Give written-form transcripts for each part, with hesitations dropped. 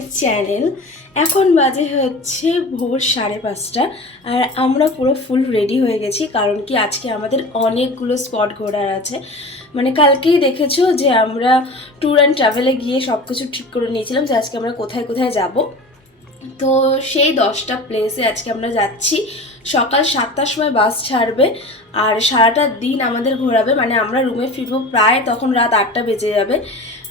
My channel. এখন বাজে হচ্ছে ভোর 5:30 আর আমরা পুরো ফুল রেডি হয়ে গেছি, কারণ কি আজকে আমাদের অনেকগুলো স্পট ঘোরার আছে। মানে কালকেই দেখেছো যে আমরা ট্যুর অ্যান্ড ট্রাভেলে গিয়ে সব কিছু ঠিক করে নিয়েছিলাম যে আজকে আমরা কোথায় কোথায় যাব। তো সেই 10টা প্লেসে আজকে আমরা যাচ্ছি। সকাল 7টার সময় বাস ছাড়বে আর সারাটা দিন আমাদের ঘোরাবে, মানে আমরা রুমে ফিরবো প্রায় তখন রাত 8টা বেজে যাবে।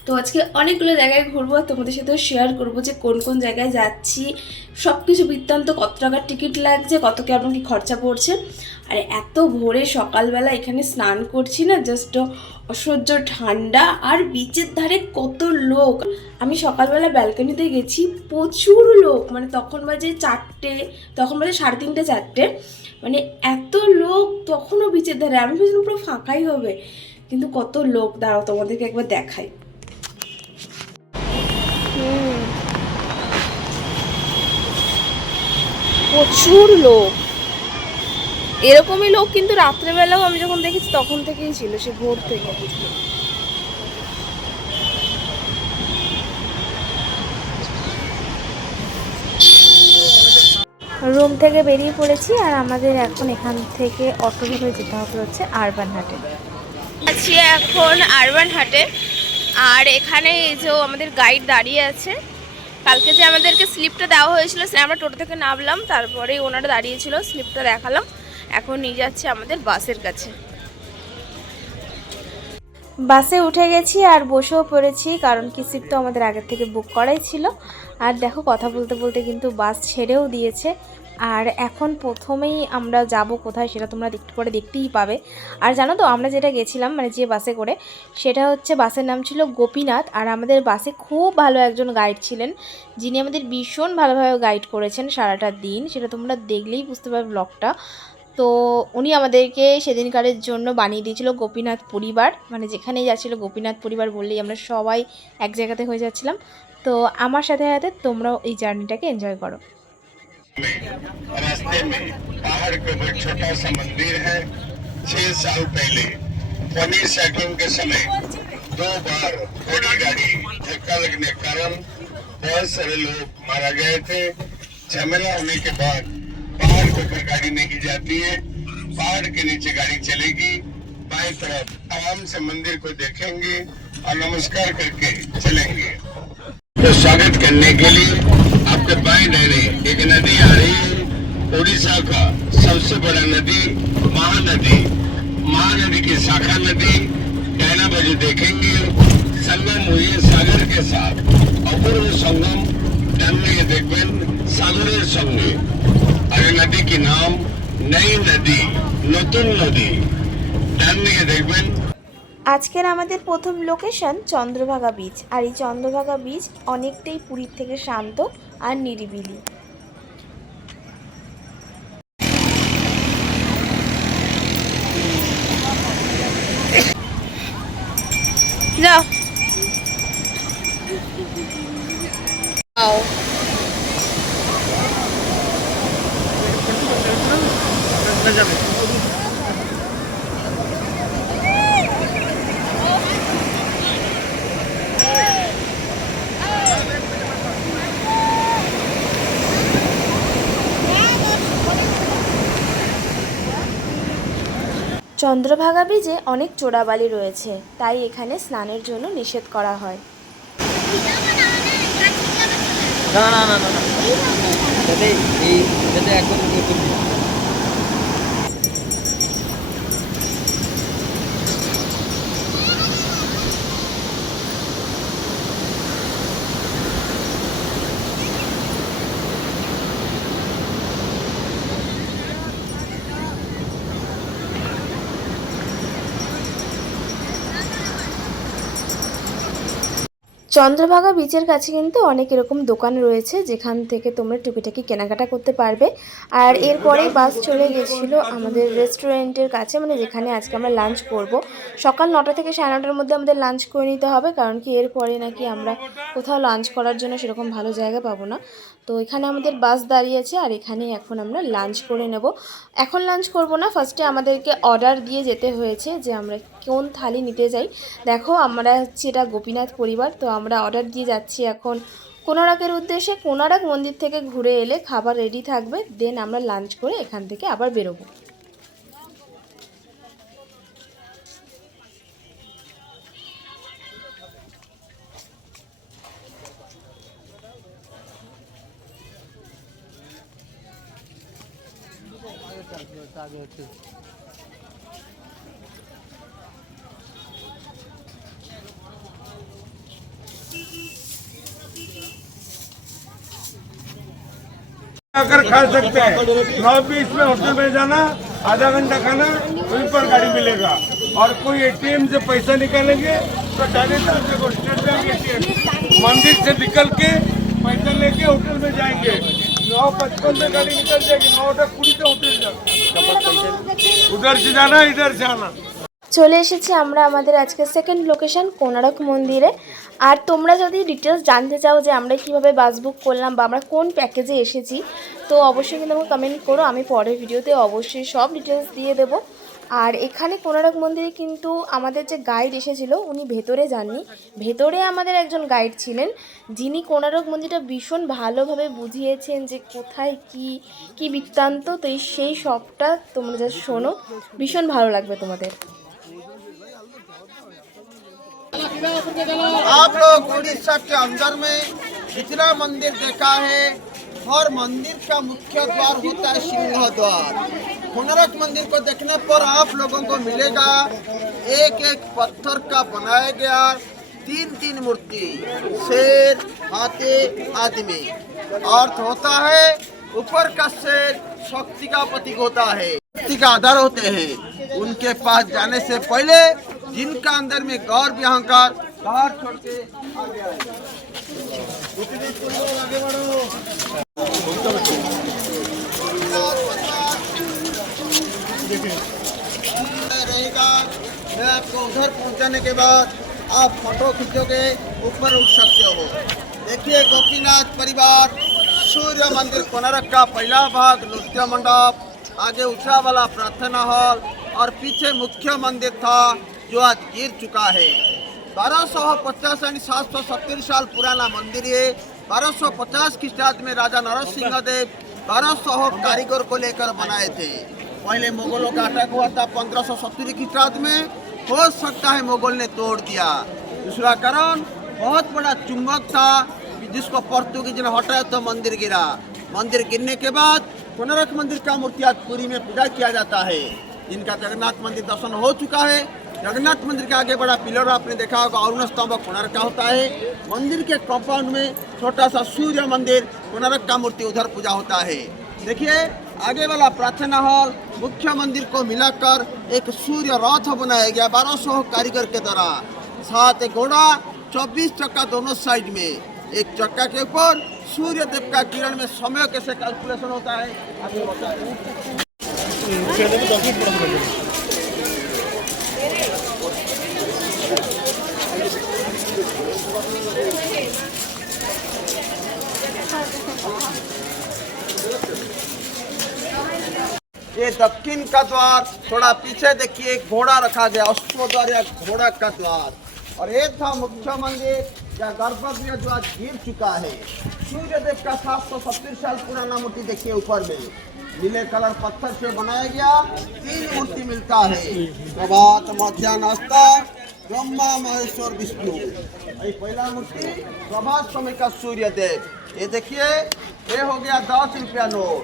তো আজকে অনেকগুলো জায়গায় ঘুরবো আর তোমাদের সাথেও শেয়ার করবো যে কোন কোন জায়গায় যাচ্ছি, সব কিছু বৃত্তান্ত, কত টাকার টিকিট লাগছে, কত কেমন কি খরচা পড়ছে। আর এত ভোরে সকালবেলা এখানে স্নান করছি না, জাস্ট অসহ্য ঠান্ডা আর বিচের ধারে কত লোক। আমি সকালবেলা ব্যালকনিতে গেছি, প্রচুর লোক, মানে তখন বাজে 4টে, তখন বাজে 3:30 4টে, মানে এত লোক তখনও বিচের ধারে। আমি ভেবেছিলাম পুরো ফাঁকাই হবে, কিন্তু কত লোক, দাঁড়াও তোমাদেরকে একবার দেখাই। প্রচুর লোক, এরকমই লোক কিন্তু রাত্রেবেলাও আমি যখন দেখেছি তখন থেকেই ছিল, সে ভোর থেকে। রুম থেকে বেরিয়ে পড়েছি আর আমাদের এখন এখান থেকে অটো ধরে যেতে হবে হচ্ছে আরবান হাটে। আছি এখন আরবান হাটে, আর এখানে এই যে আমাদের গাইড দাঁড়িয়ে আছে। কালকে যে আমাদেরকে স্লিপটা দেওয়া হয়েছিল, সে আমরা টোটো থেকে নামলাম, তারপরে ওনারা দাঁড়িয়েছিল, স্লিপটা দেখালাম। এখন নিয়ে যাচ্ছে আমাদের বাসের কাছে। বাসে উঠে গেছি আর বসেও পড়েছি, কারণ কি সিট তো আমাদের আগের থেকে বুক করাই ছিল। আর দেখো কথা বলতে বলতে কিন্তু বাস ছেড়েও দিয়েছে। আর এখন প্রথমেই আমরা যাব কোথায় সেটা তোমরা একটু পরে দেখতেই পাবে। আর জানো তো আমরা যেটা গেছিলাম, মানে যে বাসে করে, সেটা হচ্ছে বাসের নাম ছিল গোপীনাথ। আর আমাদের বাসে খুব ভালো একজন গাইড ছিলেন, যিনি আমাদের ভীষণ ভালোভাবে গাইড করেছেন সারাটা দিন, সেটা তোমরা দেখলেই বুঝতে পারবে ব্লগটা। তো উনি আমাদেরকে সেদিনকারের জন্য বানিয়ে দিয়েছিল গোপীনাথ পরিবার, মানে যেখানেই যাচ্ছিলো গোপীনাথ পরিবার বললেই আমরা সবাই এক জায়গাতে হয়ে যাচ্ছিলাম। তো আমার সাথে সাথে তোমরাও এই জার্নিটাকে এনজয় করো। रास्ते में पहाड़ के ऊपर छोटा सा मंदिर है। 6 साल पहले फनी सेटिंग के समय 2 बार बड़ी गाड़ी धक्का लगने के कारण बहुत सारे लोग मारा गए थे। झमेला होने के बाद पहाड़ के ऊपर गाड़ी नहीं जाती है, पहाड़ के नीचे गाड़ी चलेगी। बाएं तरफ आराम से मंदिर को देखेंगे और नमस्कार करके चलेंगे। तो स्वागत करने के लिए आपके बाएं दाएं एक नदी आ रही है, उड़ीसा का सबसे बड़ा नदी महानदी। महानदी की शाखा नदी डैना बजे देखेंगे, संगम हुई सागर के साथ, अपूर्व संगम डालने के देखবেন সাগরের সঙ্গে। আর নদী কি নাম নई নদী, নতুন নদী, ডালনে के দেখবেন। আজকের আমাদের প্রথম লোকেশন চন্দ্রভাগা বিচ। আর এই চন্দ্রভাগা বিচ অনেকটাই পুরীর থেকে শান্ত আর নিরিবিলি। যাও চন্দ্রভাগা বিচে অনেক চোরাবালি রয়েছে, তাই এখানে স্নানের জন্য নিষেধ করা হয়। না না না না না এটাতে একদম নতুন। চন্দ্রভাগা বিচের কাছে কিন্তু অনেক এরকম দোকান রয়েছে, যেখান থেকে তোমরা টুকিটাকি কেনাকাটা করতে পারবে। আর এরপরেই বাস চলে গেছিলো আমাদের রেস্টুরেন্টের কাছে, মানে যেখানে আজকে আমরা লাঞ্চ করব। সকাল 9টা থেকে 9:30টার মধ্যে আমাদের লাঞ্চ করে নিতে হবে, কারণ কি এরপরে নাকি আমরা কোথাও লাঞ্চ করার জন্য সেরকম ভালো জায়গা পাবো না। তো এখানে আমাদের বাস দাঁড়িয়ে আছে আর এখানে এখন আমরা লাঞ্চ করে নেব। এখন লাঞ্চ করব না, ফার্স্টে আমাদেরকে অর্ডার দিয়ে যেতে হয়েছে যে আমরা কোন থালি নিতে যাই। দেখো আমরা হচ্ছে এটা গোপীনাথ পরিবার, তো আমরা অর্ডার দিয়ে যাচ্ছি এখন কোনারকের উদ্দেশ্যে কোনারক মন্দির থেকে ঘুরে এলে খাবার রেডি থাকবে, দেন আমরা লাঞ্চ করে এখান থেকে আবার বেরোবো। आकर खा सकते हैं। 9:20 में होटल में जाना, आधा घंटा खाना, वहीं पर गाड़ी मिलेगा। और कोई एटीएम से पैसा निकालेंगे तो डायरेक्ट आपको स्टेट बैंक एटीएम मंदिर से निकल के पैसा लेके होटल में जाएंगे। 9:55 में गाड़ी निकल जाएगी, 9:20 से होटल जाओ। उधर से जाना, इधर से आना। চলে এসেছি আমরা আমাদের আজকে সেকেন্ড লোকেশন কোনারক মন্দিরে। আর তোমরা যদি ডিটেলস জানতে চাও যে আমরা কিভাবে বাস বুক করলাম বা আমরা কোন প্যাকেজে এসেছি, তো অবশ্যই কিন্তু আমাকে কমেন্ট করো, আমি পরের ভিডিওতে অবশ্যই সব ডিটেলস দিয়ে দেবো। আর এখানে কোনারক মন্দিরে কিন্তু আমাদের যে গাইড এসেছিল উনি ভেতরে যাননি, ভেতরে আমাদের একজন গাইড ছিলেন যিনি কোনারক মন্দিরটা ভীষণ ভালোভাবে বুঝিয়েছেন যে কোথায় কি বৃত্তান্ত। তো সেই সবটা তোমরা যা শোনো, ভীষণ ভালো লাগবে তোমাদের। आप लोग उड़ीसा के अंदर में जितना मंदिर देखा है, हर मंदिर का मुख्य द्वार होता है सिंह द्वार। कोणार्क मंदिर को देखने पर आप लोगों को मिलेगा एक एक पत्थर का बनाया गया 3 मूर्ति, शेर, हाथी, आदमी। अर्थ होता है ऊपर का शेर शक्ति का प्रतीक होता है, शक्ति का आधार होते हैं। उनके पास जाने से पहले जिनका अंदर में गौर भी अहंकार बाहर छोड़ के आगे आए। रहेगा, मैं आपको उधर पहुंचाने के बाद आप फोटो खींचोगे, ऊपर उठ सकते हो। देखिए गोपीनाथ परिवार सूर्य मंदिर कोणार्क का पहला भाग नृत्य मंडप, आगे ऊंचा वाला प्रार्थना हॉल और पीछे मुख्य मंदिर था जो आज गिर चुका है। 1250 यानी 770 साल पुराना मंदिर है। 1250 ख्रीष्टाब्द में राजा नरसिंह देव 1200 कारीगर को लेकर बनाए थे। पहले मुगलों का अटैक हुआ था 1570 ख्रीष्टाब्द में, हो सकता है मुगल ने तोड़ दिया। दूसरा कारण बहुत बड़ा चुंबक था जिसको पोर्तुगीज ने हटाया तो मंदिर गिरा। मंदिर गिरने के बाद कोणार्क मंदिर का मूर्ति आज पुरी में पूजा किया जाता है। जिनका जगन्नाथ मंदिर दर्शन हो चुका है, जगन्नाथ मंदिर के आगे बड़ा पिलर आपने देखा होगा, अरुण स्तंभ कोणार्क का होता है। मंदिर के कंपाउंड में छोटा सा सूर्य मंदिर कोणार्क का मूर्ति उधर पूजा होता है। देखिए आगे वाला प्रार्थना हॉल मुख्य मंदिर को मिलाकर एक सूर्य रथ बनाया गया 1200 कारीगर के द्वारा। साथ एक घोड़ा, 24 चक्का दोनों साइड में, एक चक्का के ऊपर सूर्य देव का किरण में समय कैसे कैलकुलेशन होता है आगे बताएं। ये दक्षिण का द्वार, थोड़ा पीछे देखिए एक घोड़ा रखा गया, अश्व द्वार या घोड़ा का द्वार। और ये था मुख्य मंदिर या गर्भगृह जो आज गिर चुका है। सूर्य देव का 770 साल पुराना मूर्ति देखिए ऊपर में, नीले कलर पत्थर से बनाया गया 3 मूर्ति मिलता है, प्रभात, मध्याह्न, अस्ता, ब्रह्मा, महेश्वर, विष्णु। ये पहला मूर्ति प्रभात समय का सूर्य देव। ये देखिए ये हो गया 10 रुपया नोट।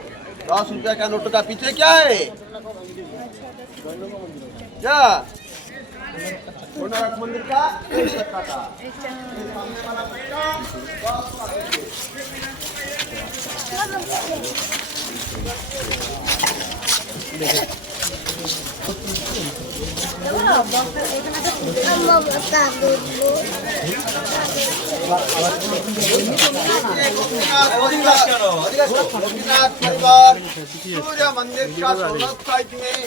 10 रुपया का नोट का पीछे क्या है, क्या कोणार्क मंदिर का 1 टका का। सामने वाला पैसा 10 का सूर्य मंदिर का दोनों साइड में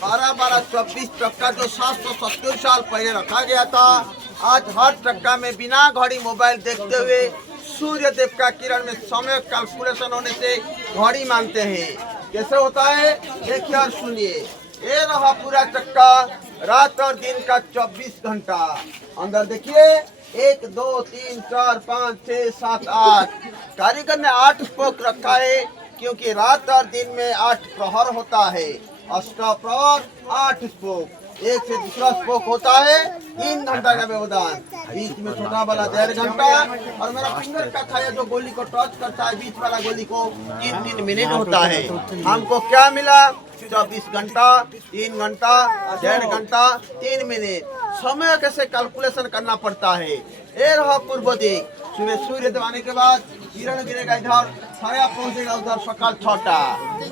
12-12-24 टक्का जो 770 साल पहले रखा गया था, आज हर टक्का में बिना घड़ी मोबाइल देखते हुए सूर्य देव का किरण में समय कैलकुलेशन होने से घड़ी मानते हैं। कैसे होता है देखिए और सुनिए। ये रहा पूरा चक्का, रात और दिन का 24 घंटा। अंदर देखिए 1 2 3 4 5 6 7 8। कारीगर ने 8 स्पोक रखा है क्योंकि रात और दिन में 8 प्रहर होता है। अष्टप्रहर 8 स्पोक, एक से दूसरा स्पोक होता है 3 घंटा का व्यवधान, बीच में छोटा वाला 1.5 घंटा, और मेरा फिंगर का छाया जो गोली को टच करता है बीच वाला गोली को 3-3 मिनट होता है। हमको क्या मिला? 24 घंटा, 3 घंटा, 1.5 घंटा, 3 मिनट। समय कैसे कैलकुलेशन करना पड़ता है। ये रहा पूर्व दिक, सुबह सूर्य आने के बाद किरण गिरेगा इधर, छाया पहुंचेगा उधर सकाल 6टा।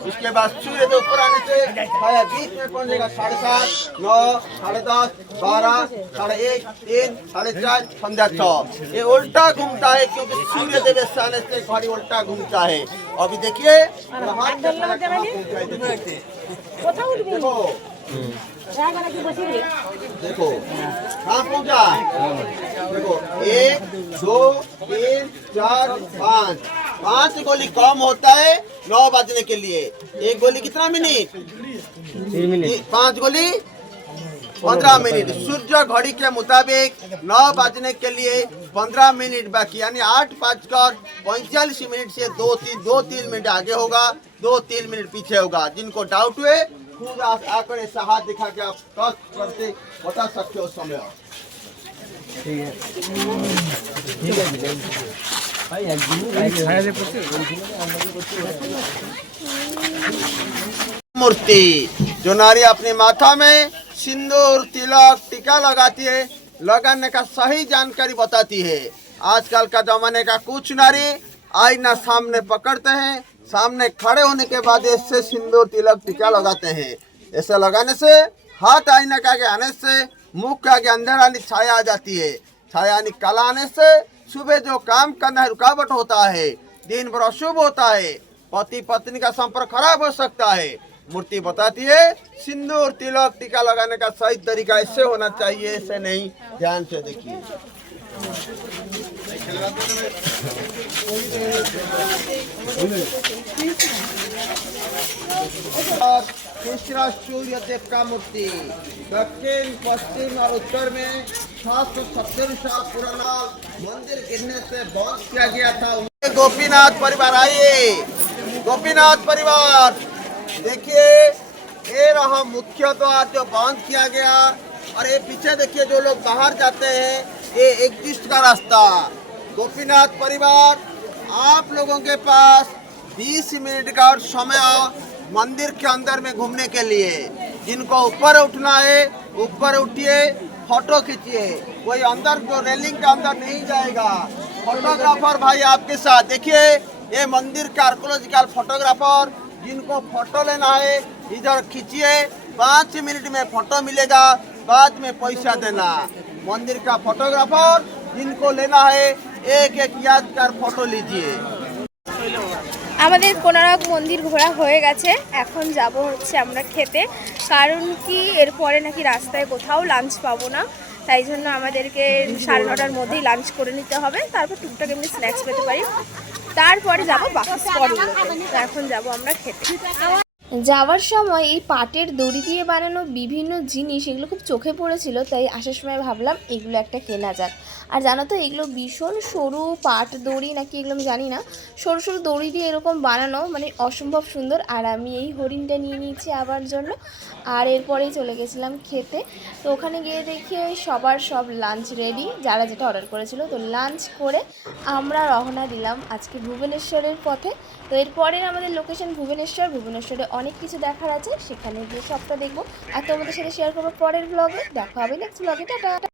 उसके बाद सूर्य के ऊपर आने से छाया बीच में पहुंचेगा 7:30, 9, 10:30, 12, 1:30, 3, 4:30, संध्या 6। ये उल्टा घूमता है क्योंकि सूर्य देव से आने से घड़ी उल्टा घूमता है। अभी देखिए देखो कहाँ पहुँचा, देखो 1 2 3 4 5, 5 गोली कम होता है 9 बजने के लिए। एक गोली कितना मिनट? 3 मिनट। 5 गोली 15 मिनट। सूर्य घड़ी के मुताबिक 9 बजने के लिए 15 मिनट बाकी, यानी 8:45 मिनट से 2-3 मिनट आगे होगा, 2-3 मिनट पीछे होगा। जिनको डाउट हुए खुद आकर ऐसा हाथ दिखा के आप टच करते बता सकते हो समय। मूर्ति जो नारी अपने माथा में सिंदूर तिलक टीका लगाती है, लगाने का सही जानकारी बताती है। आजकल का जमाने का कुछ नारी आईना सामने पकड़ते हैं, सामने खड़े होने के बाद इससे सिंदूर तिलक टीका लगाते हैं। ऐसे लगाने से हाथ आईना के आगे आने से मुख के आगे अंधेरा छाया आ जाती है। छाया काला आने से सुबह जो काम करना है रुकावट होता है, दिन भर अशुभ होता है, पति पत्नी का संपर्क खराब हो सकता है। मूर्ति बताती है सिंदूर तिलक टीका लगाने का सही तरीका ऐसे होना चाहिए, ऐसे नहीं। ध्यान से देखिए। तीसरा सूर्य देव का मूर्ति दक्षिण पश्चिम और उत्तर में 770 साल पुराना मंदिर गिरने से बंद किया गया था। गोपीनाथ परिवार आइए, गोपीनाथ परिवार देखिए, ये रहा मुख्य द्वार जो बंद किया गया, और ये पीछे देखिए जो लोग बाहर जाते हैं ये एग्जिस्ट का रास्ता। गोपीनाथ परिवार आप लोगों के पास 20 मिनट का और समय मंदिर के अंदर में घूमने के लिए। जिनको ऊपर उठना है ऊपर उठिए, फोटो खींचिए। कोई अंदर जो रेलिंग के अंदर नहीं जाएगा। फोटोग्राफर भाई आपके साथ देखिए, ये मंदिर का आर्कोलॉजिकल फोटोग्राफर, जिनको फोटो लेना है इधर खींचिए, 5 मिनट में फोटो मिलेगा, बाद में पैसा देना। मंदिर का फोटोग्राफर जिनको लेना है एक एक यादगार फोटो लीजिए। আমাদের কোনারক মন্দির ঘোরা হয়ে গেছে, এখন যাব হচ্ছে আমরা খেতে। কারণ কি এরপরে নাকি রাস্তায় কোথাও লাঞ্চ পাবো না, তাই জন্য আমাদেরকে 9:30টার মধ্যেই লাঞ্চ করে নিতে হবে, তারপর টুকটাক এমনি স্ন্যাক্স পেতে পারি, তারপরে যাবো বাকি স্পটগুলোতে। এখন যাব আমরা খেতে। যাওয়ার সময় এই পাটের দড়ি দিয়ে বানানো বিভিন্ন জিনিস এগুলো খুব চোখে পড়েছিল, তাই আসার সময় ভাবলাম এগুলো একটা কেনা যাক। আর জানো তো এগুলো ভীষণ সরু পাট দড়ি নাকি এগুলো আমি জানি না, সরু সরু দড়ি দিয়ে এরকম বানানো, মানে অসম্ভব সুন্দর। আর আমি এই হরিণটা নিয়ে নিয়েছি আবার জন্য, আর এরপরেই চলে গেছিলাম খেতে। তো ওখানে গিয়ে দেখি সবার সব লাঞ্চ রেডি, যারা যেটা অর্ডার করেছিল। তো লাঞ্চ করে আমরা রওনা দিলাম আজকে ভুবনেশ্বরের পথে। তো এরপরের আমাদের লোকেশন ভুবনেশ্বরে অনেক কিছু দেখার আছে, সেখানে গিয়ে সবটা দেখবো আর তোমাদের সাথে শেয়ার করবো পরের ব্লগে। দেখা হবে নেক্সট ব্লগে, টাটা।